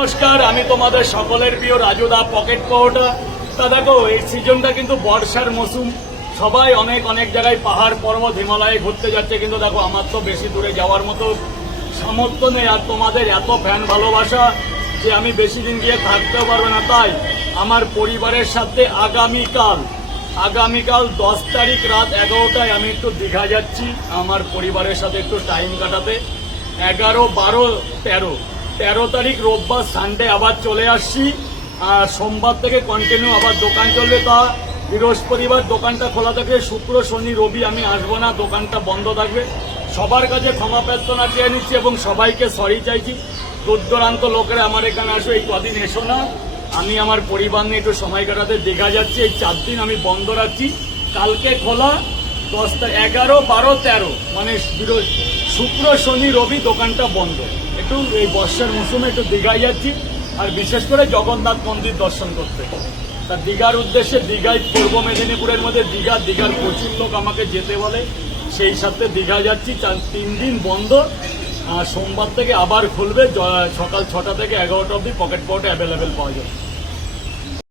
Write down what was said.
নমস্কার, আমি তোমাদের সকলের প্রিয় রাজুদা পকেট পাওয়াটা। তা দেখো, এই সিজনটা কিন্তু বর্ষার মৌসুম। সবাই অনেক অনেক জায়গায় পাহাড় পর্বত হিমালয়ে ঘুরতে যাচ্ছে, কিন্তু দেখো আমার তো বেশি দূরে যাওয়ার মতো সামর্থ্য নেই। আর তোমাদের এত ফ্যান ভালোবাসা যে আমি বেশি দিন গিয়ে থাকতেও পারবো না। তাই আমার পরিবারের সাথে আগামীকাল 10 তারিখ রাত 11টায় আমি একটু দীঘা যাচ্ছি আমার পরিবারের সাথে একটু টাইম কাটাতে। 11, 12, 13 তারিখ রোববার সানডে আবার চলে আসছি। আর সোমবার থেকে কন্টিনিউ আবার দোকান চলবে। তা বৃহস্পতিবার দোকানটা খোলা থাকবে, শুক্র শনি রবি আমি আসবো না, দোকানটা বন্ধ থাকবে। সবার কাছে ক্ষমা প্রার্থনা চেয়ে নিচ্ছি এবং সবাইকে সরি চাইছি। দূর দূরান্ত লোকেরা আমার এখানে আসো, এই কদিন এসো না। আমি আমার পরিবার নিয়ে একটু সময় কাটাতে দীঘা যাচ্ছি। এই 4 দিন আমি বন্ধ রাখছি। কালকে খোলা 10, 11, 12, 13 মানে শুক্র শনি রবি দোকানটা বন্ধ। একটু এই বর্ষার মৌসুমে একটু দীঘায় যাচ্ছি, আর বিশেষ করে জগন্নাথ মন্দির দর্শন করতে। তা দীঘার উদ্দেশ্যে, দীঘায় পূর্ব মেদিনীপুরের মধ্যে দীঘার প্রচুর লোক আমাকে যেতে বলে, সেই সাথে দীঘা যাচ্ছি। 3 দিন বন্ধ। আর সোমবার থেকে আবার খুলবে, সকাল 6টা থেকে 11টা অবধি পকেট পাওয়াটা অ্যাভেলেবেল পাওয়া যাবে।